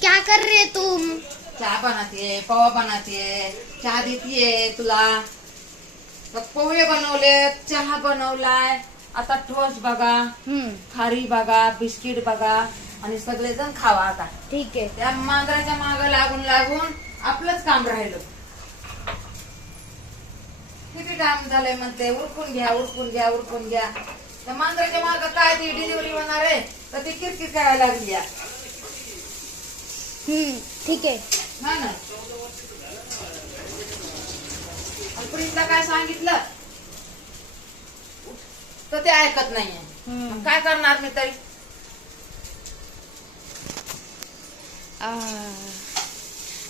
क्या कर रहे तुम? चहा बनवते, पोहा बनवते, चहा देतीये तुला. मग पोहे बनवले, चहा बनवलाय. आता ठोस बघा, खारी बघा, बिस्किट बघा आणि सगळेजण खावा आता. ठीक आहे. त्या मांजराच्या माग लागून लागून आपलंच काम राहिलं. किती टाइम झालंय म्हणते उरकून घ्या उरकून घ्या उरकून घ्या. त्या मांजराच्या माग काय ती डिलिव्हरी होणार आहे तर ती किरकिर करायला लागली. ठीक आहे. हा ना. प्रिन्सला काय सांगितलं तर ते ऐकत नाहीये. मग काय करणार मी तरी.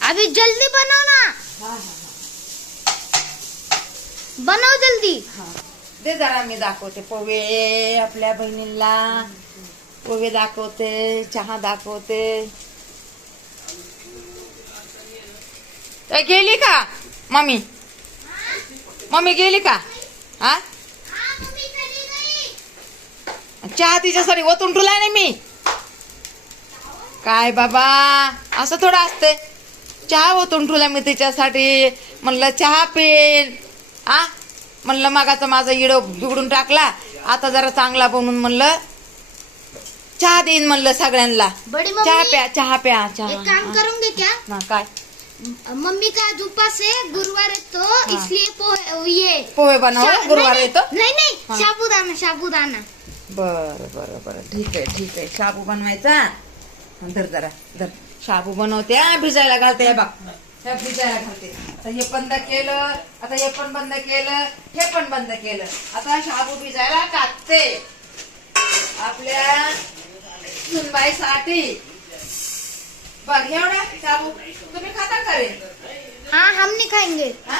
अभी जल्दी बनाओ ना. हा हा बनाओ जल्दी. हा. दे जरा मी दाखवते पोहे आपल्या बहिणीला. पोहे दाखवते, चहा दाखवते. गेली का मम्मी? मम्मी गेली का? हा चहा तिच्यासाठी ओतून ठेवलाय ना मी. काय बाबा असं थोडं असते. चहा ओतून ठेवलाय मी तिच्यासाठी. म्हणलं चहा पेन. आ म्हणलं मगाचा माझा इडो बिघडून टाकला. आता जरा चांगला बनवून म्हणलं चहा देईन म्हणलं सगळ्यांना. चहा प्या चहा प्या चहा. एक काम करूंगे क्या? ना काय मम्मी का आज उपास है, गुरुवार है तो इसलिए ये पोहे बनव. गुरुवार येतो. नहीं साबुदाना साबुदाना. बर बर बर ठीक आहे. शाबू बनवायचा. धर जरा धर. शाबू बनवते भिजायला घालते. हे बघ हे भिजायला घालते. आता हे बंद केलं. आता हे पण बंद केलं. हे पण बंद केलं. आता शाबू भिजायला टाकते आपल्या सुनबाईसाठी. बघ एवढा शाबू तुम्ही खाता का रे? हाँ हम नहीं खाएंगे. हा?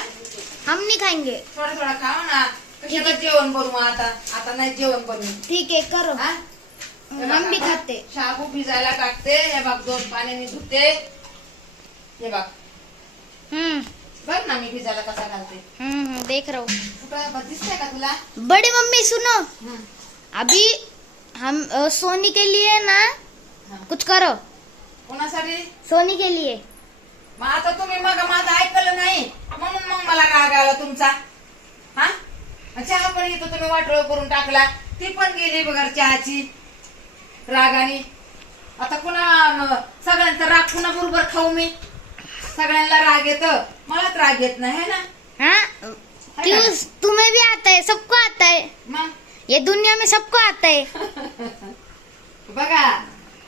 हम नहीं खाएंगे. थोडा थोडा खाओ ना. कशाला जेवण बनवू आता. आता नाही जेवण बनवू. ठीक है करो. हा? हम भी खाते. शाबू भिजायला टाकते. हे बघ 2 पाण्याने धुते. हे बघ बघ ना मी भिजायला कसा घालते. देख रहा हूँ. कुठं दिसतंय का तुला? बड़ी मम्मी सुनो. अभी हम सोनी के लिए ना कुछ करो. कोणासाठी? सोनी के लिए. मग आता तुम्ही मग माझं ऐकलं नाही म्हणून मग मला राग आला तुमचा. हा चहा पण येतो तुम्ही वाटोळ करून टाकला. ती पण गेली बघा चहाची रागाने. आता पुन्हा सगळ्यांचा राग पुन्हा बरोबर खाऊ मी. सगळ्यांना राग येत मलाच राग येत नाही है ना. हाँ क्यों? तुम्हें भी आता है, सबको आता है. मग ये दुनिया में सबको आता है. बघा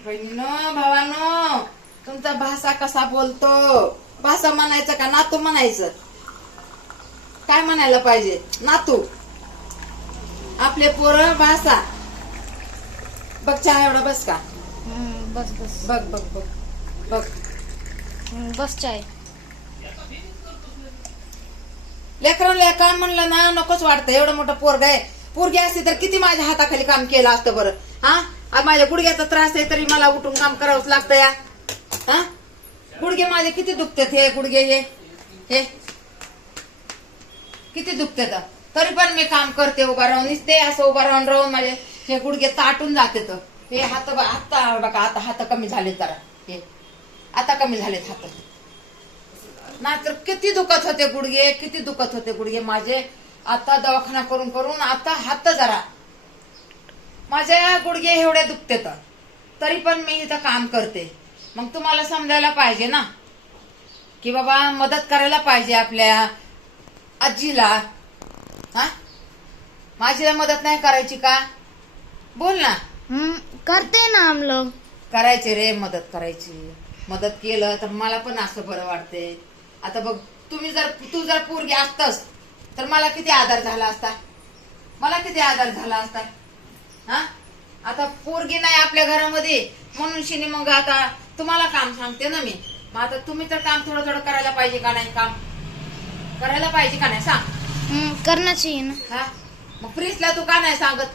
बहिणीनो भावानो तुमचा भाषा कसा बोलतो. भाषा म्हणायचं का नातू म्हणायचं? काय म्हणायला पाहिजे? नातू. आपले पोरं भाषा. बघ चहा एवढा बस का? बस बस बघ बघ बघ बघ बस चाय. लेकरांना काम म्हणलं ना नकोच वाटतं. एवढं मोठं पोरग आहे. पोरगी असते तर किती माझ्या हाताखाली काम केलं असतं बरं. हा माझ्या गुडघ्याचा त्रास आहे तरी मला उठून काम करावंच लागतं या. हा गुडघे माझे किती दुखतात. हे गुडघे हे किती दुखतात तरी पण मी काम करते उभा राहून. ते असं उभा राहून माझे हे गुडघे ताटून जाते. हे हात आता बघा आता हात कमी झाले जरा. हे आता कमी झालेत हात. नाहीतर किती दुखत होते गुडघे. किती दुखत होते गुडघे माझे. आता दवाखाना करून करून आता हात जरा माझ्या गुडघे एवढे दुखते तरी पण मी इथं काम करते. मग तुम्हाला समजायला पाहिजे ना की बाबा मदत करायला पाहिजे आपल्या आजीला. हा माझीला मदत नाही करायची का? बोल ना. करते ना हम लोग. करायचे रे मदत करायची. मदत केलं तर मला पण असं बरं वाटते. आता बघ तू जर पोरगी असतस तर मला किती आधार झाला असता. मला किती आधार झाला असता. हा आता पोरगी नाही आपल्या घरामध्ये म्हणून शिनी मग आता तुम्हाला काम सांगते ना मी. मग आता तुम्ही तर काम थोडं थोडं करायला पाहिजे का नाही? काम करायला पाहिजे का नाही सांग. करना चाहिए ना. हा मग प्रिन्सला तू का नाही सांगत?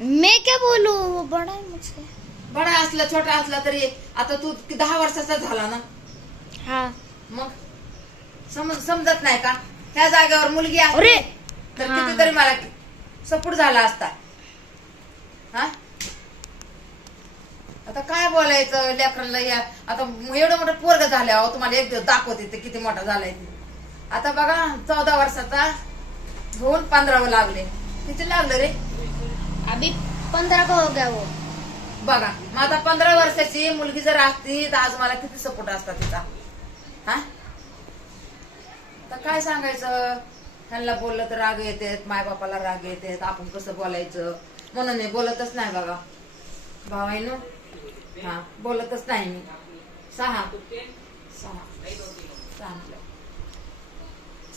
मैं क्या बोलूं, वो बड़ा है मुझसे. बडा असला छोटा असला तरी आता तू 10 वर्षाचा झाला ना. हाँ मग समजत नाही का? त्या जागेवर मुलगी अरे असते तर कितीतरी मला सपोर्ट झाला असता. हा आता काय बोलायचं लेकरांना या आता एवढं मोठं पोरग झाल्यावर तुम्हाला एक दिवस दाखवते ते किती मोठा झालाय ते. आता बघा 14 वर्षाचा होऊन 15 लागले. किती लागलं रे? अभी 15 का हो गया वो. बघा मग आता 15 वर्षाची मुलगी जर असती तर आज मला किती सपोर्ट असता तिचा. हा तर काय सांगायचं, त्यांना बोललं तर राग येते, मायबापाला राग येते, आपण कसं बोलायचं म्हणून मी बोलतच नाही बघा भावाईनो. हा बोलतच नाही मी.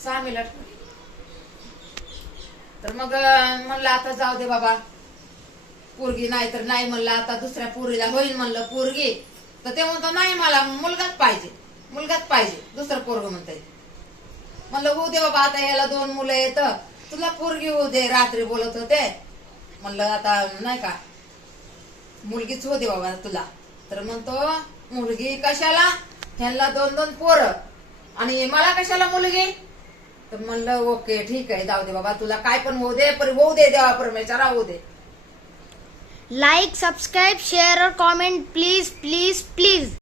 6 मिनिट तर मग म्हणलं आता जाऊ दे बाबा, पोरगी नाही तर नाही म्हणलं, आता दुसऱ्या पोरीला होईल म्हणलं पोरगी, तर ते म्हणतो नाही मला मुलगाच पाहिजे, मुलगाच पाहिजे, दुसरं पोरग म्हणतंय. म्हणलं होऊ दे बाबा, आता याला 2 मुलं येत, तुला पोरगी होऊ दे. रात्री बोलत होते म्हणलं आता नाही का मुलगीच होऊ दे बाबा तुला. तर म्हणतो मुलगी कशाला, ह्यांना 2 पोरं आणि मला कशाला मुलगी. तर म्हणलं ओके ठीक आहे, जाऊ दे बाबा, तुला काय पण होऊ दे, पण होऊ दे, देवा परमेश्वरा होऊ दे. लाइक, सब्सक्राइब, शेयर और कमेंट प्लीज प्लीज प्लीज.